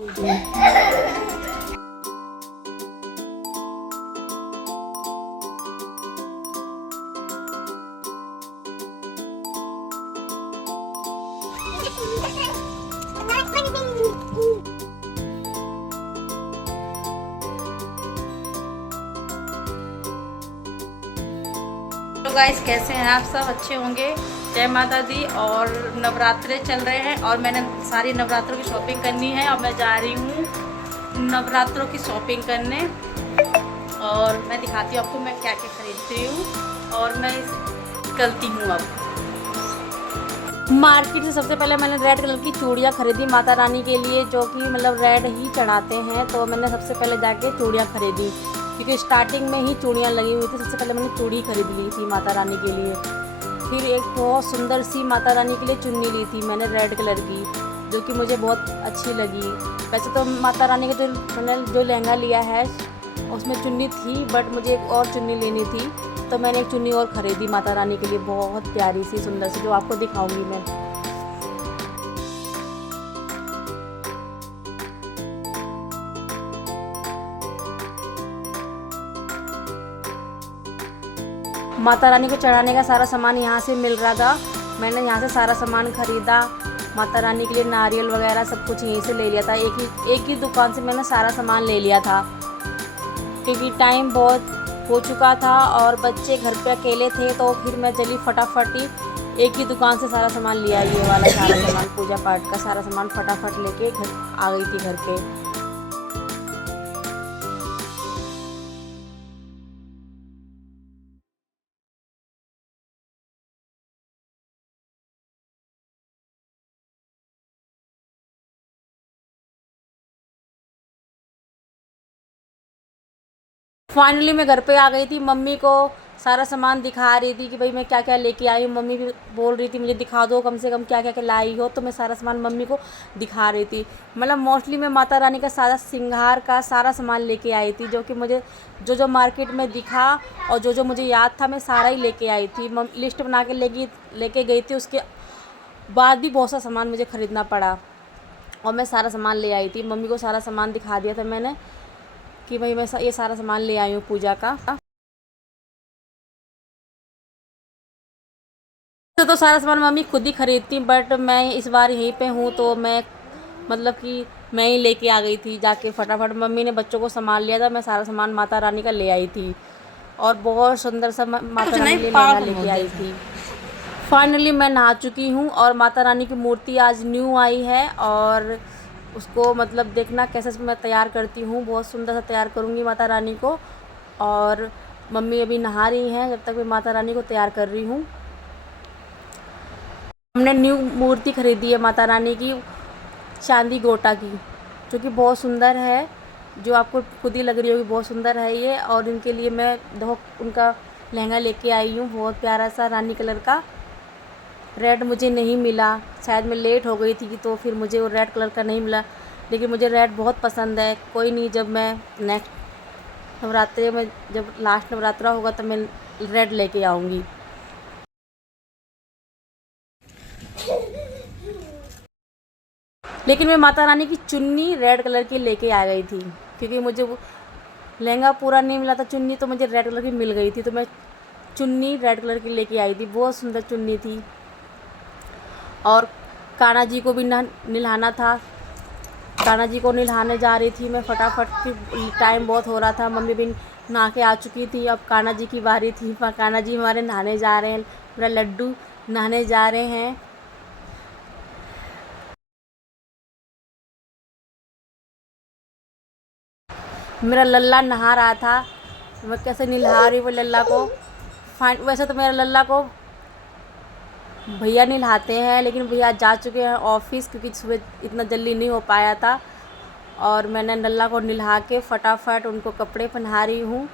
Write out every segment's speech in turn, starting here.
तो गाइस, कैसे हैं आप सब? अच्छे होंगे। जय माता दी। और नवरात्रे चल रहे हैं और मैंने सारी नवरात्रों की शॉपिंग करनी है और मैं जा रही हूँ नवरात्रों की शॉपिंग करने। और मैं दिखाती हूँ आपको मैं क्या क्या खरीद रही हूँ और मैं निकलती हूँ अब मार्केट से। सबसे पहले मैंने रेड कलर की चूड़ियाँ खरीदी माता रानी के लिए, जो कि मतलब रेड ही चढ़ाते हैं। तो मैंने सबसे पहले जाके चूड़ियाँ खरीदी, क्योंकि स्टार्टिंग में ही चूड़ियाँ लगी हुई थी। सबसे पहले मैंने चूड़ी खरीद ली थी माता रानी के लिए। फिर एक बहुत सुंदर सी माता रानी के लिए चुन्नी ली थी मैंने रेड कलर की, जो कि मुझे बहुत अच्छी लगी। वैसे तो माता रानी का जो मैंने जो लहंगा लिया है उसमें चुन्नी थी, बट मुझे एक और चुन्नी लेनी थी, तो मैंने एक चुन्नी और ख़रीदी माता रानी के लिए, बहुत प्यारी सी सुंदर सी, जो आपको दिखाऊंगी मैं। माता रानी को चढ़ाने का सारा सामान यहाँ से मिल रहा था। मैंने यहाँ से सारा सामान ख़रीदा। माता रानी के लिए नारियल वगैरह सब कुछ यहीं से ले लिया था। एक ही दुकान से मैंने सारा सामान ले लिया था, क्योंकि टाइम बहुत हो चुका था और बच्चे घर पे अकेले थे। तो फिर मैं चली फटाफट ही एक ही दुकान से सारा सामान लिया। ये वाला सारा सामान, पूजा पाठ का सारा सामान फटाफट लेके घर आ गई थी घर पे। फाइनली मैं घर पे आ गई थी। मम्मी को सारा सामान दिखा रही थी कि भाई मैं क्या क्या लेके आई हूँ। मम्मी भी बोल रही थी मुझे दिखा दो कम से कम क्या क्या क्या लाई हो। तो मैं सारा सामान मम्मी को दिखा रही थी। मतलब मोस्टली मैं माता रानी का सारा श्रृंगार का सारा सामान लेके आई थी, जो कि मुझे जो जो मार्केट में दिखा और जो जो मुझे याद था मैं सारा ही लेके आई थी। लिस्ट बना के लेके गई थी। उसके बाद भी बहुत सा सामान मुझे ख़रीदना पड़ा और मैं सारा सामान ले आई थी। मम्मी को सारा सामान दिखा दिया था मैंने कि भाई मैं ये सारा सामान ले आई हूँ पूजा का। तो सारा सामान मम्मी खुद ही खरीदती, बट मैं इस बार यहीं पे हूँ तो मैं मतलब कि मैं ही लेके आ गई थी जाके फटाफट। मम्मी ने बच्चों को संभाल लिया था, मैं सारा सामान माता रानी का ले आई थी और बहुत सुंदर सा माता रानी के लिए लहंगा लेके आई थी। फाइनली मैं नहा चुकी हूँ और माता रानी की मूर्ति आज न्यू आई है और उसको मतलब देखना कैसे मैं तैयार करती हूँ। बहुत सुंदर सा तैयार करूँगी माता रानी को। और मम्मी अभी नहा रही हैं, जब तक मैं माता रानी को तैयार कर रही हूँ। हमने न्यू मूर्ति खरीदी है माता रानी की, चांदी गोटा की, जो कि बहुत सुंदर है, जो आपको खुद ही लग रही होगी बहुत सुंदर है ये। और इनके लिए मैं देखो उनका लहंगा लेके आई हूँ, बहुत प्यारा सा रानी कलर का। रेड मुझे नहीं मिला, शायद मैं लेट हो गई थी तो फिर मुझे वो रेड कलर का नहीं मिला, लेकिन मुझे रेड बहुत पसंद है। कोई नहीं, जब मैं नेक्स्ट नवरात्रे में जब लास्ट नवरात्रा होगा तो मैं रेड लेके आऊँगी। लेकिन मैं माता रानी की चुन्नी रेड कलर की लेके आ गई थी, क्योंकि मुझे वो लहंगा पूरा नहीं मिला था। चुन्नी तो मुझे रेड कलर की मिल गई थी, तो मैं चुन्नी रेड कलर की लेके आई थी। बहुत सुंदर चुन्नी थी। और कान्हा जी को भी नहलाना था। कान्हा जी को नहलाने जा रही थी मैं फटाफट, की टाइम बहुत हो रहा था। मम्मी भी नहा के आ चुकी थी, अब कान्हा जी की बारी थी। कान्हा जी हमारे नहाने जा रहे हैं, पूरा लड्डू नहाने जा रहे हैं। मेरा लल्ला नहा रहा था, मैं कैसे नहला रही वो लल्ला को। फाइन वैसे तो मेरा लल्ला को भैया नहलाते हैं, लेकिन भैया जा चुके हैं ऑफिस, क्योंकि सुबह इतना जल्दी नहीं हो पाया था। और मैंने लल्ला को नहला के फटाफट उनको कपड़े पहना रही हूँ।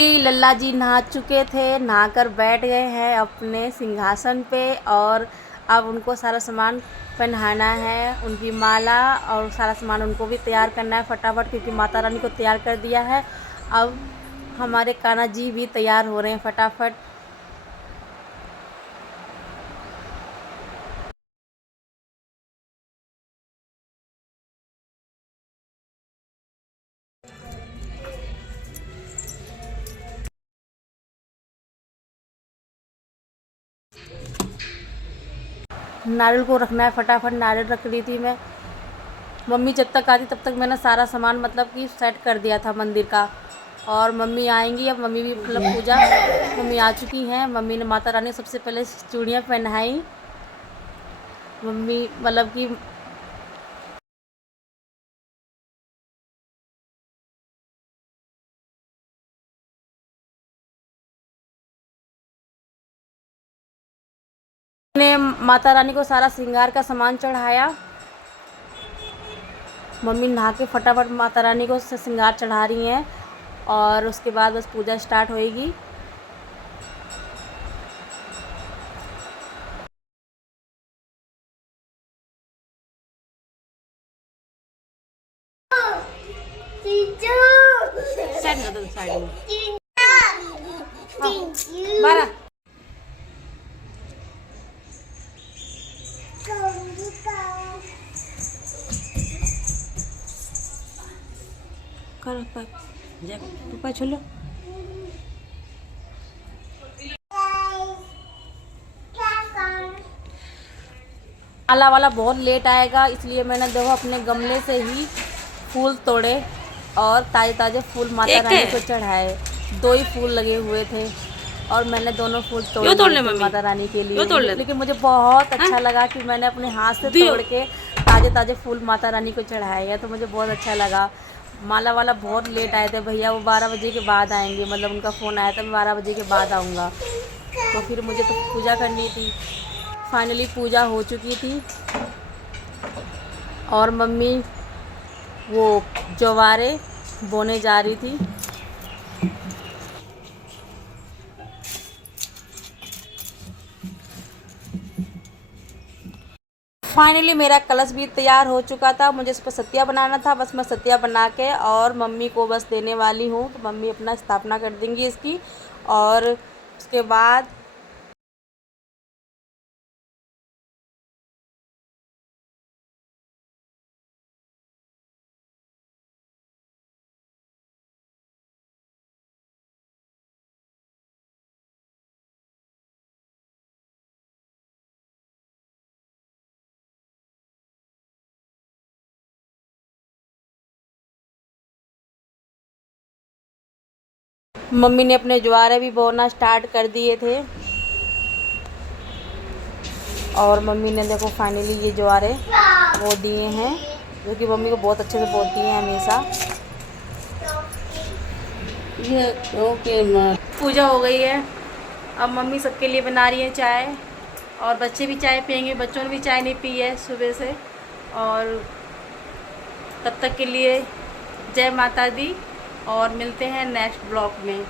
लल्ला जी नहा चुके थे, नहाकर बैठ गए हैं अपने सिंहासन पे और अब उनको सारा सामान पहनाना है, उनकी माला और सारा सामान उनको भी तैयार करना है फटाफट, क्योंकि माता रानी को तैयार कर दिया है। अब हमारे कान्हा जी भी तैयार हो रहे हैं फटाफट। नारियल को रखना है फटाफट, नारियल रख रही थी मैं। मम्मी जब तक आती तब तक मैंने सारा सामान मतलब कि सेट कर दिया था मंदिर का। और मम्मी आएंगी, अब मम्मी भी मतलब पूजा, मम्मी आ चुकी हैं। मम्मी ने माता रानी सबसे पहले चूड़ियाँ पहनाई। मम्मी मतलब कि ने माता रानी को सारा श्रृंगार का सामान चढ़ाया। मम्मी नहा के फटाफट माता रानी को श्रृंगार चढ़ा रही हैं और उसके बाद बस पूजा स्टार्ट होएगी। बारह करो पापा छोलो। माला वाला बहुत लेट आएगा, इसलिए मैंने देखो अपने गमले से ही फूल तोड़े और ताजे ताजे फूल माता रानी को चढ़ाए। 2 ही फूल लगे हुए थे और मैंने दोनों फूल तोड़े माता रानी के लिए। लेकिन मुझे बहुत अच्छा लगा कि मैंने अपने हाथ से तोड़ के ताजे ताजे फूल माता रानी को चढ़ाए हैं, तो मुझे बहुत अच्छा लगा। माला वाला बहुत लेट आए थे भैया, वो 12 बजे के बाद आएंगे, मतलब उनका फ़ोन आया था मैं 12 बजे के बाद आऊँगा, तो फिर मुझे तो पूजा करनी थी। फाइनली पूजा हो चुकी थी और मम्मी वो जवारे बोने जा रही थी। फाइनली मेरा कलश भी तैयार हो चुका था, मुझे इस पर सत्या बनाना था। बस मैं सत्या बना के और मम्मी को बस देने वाली हूँ, तो मम्मी अपना स्थापना कर देंगी इसकी। और उसके बाद मम्मी ने अपने ज्वारे भी बोना स्टार्ट कर दिए थे और मम्मी ने देखो फाइनली ये ज्वारे बो दिए हैं, जो कि मम्मी को बहुत अच्छे से बोती हैं हमेशा। ये ओके पूजा हो गई है, अब मम्मी सबके लिए बना रही है चाय और बच्चे भी चाय पियेंगे। बच्चों ने भी चाय नहीं पी है सुबह से। और तब तक के लिए जय माता दी और मिलते हैं नेक्स्ट ब्लॉग में।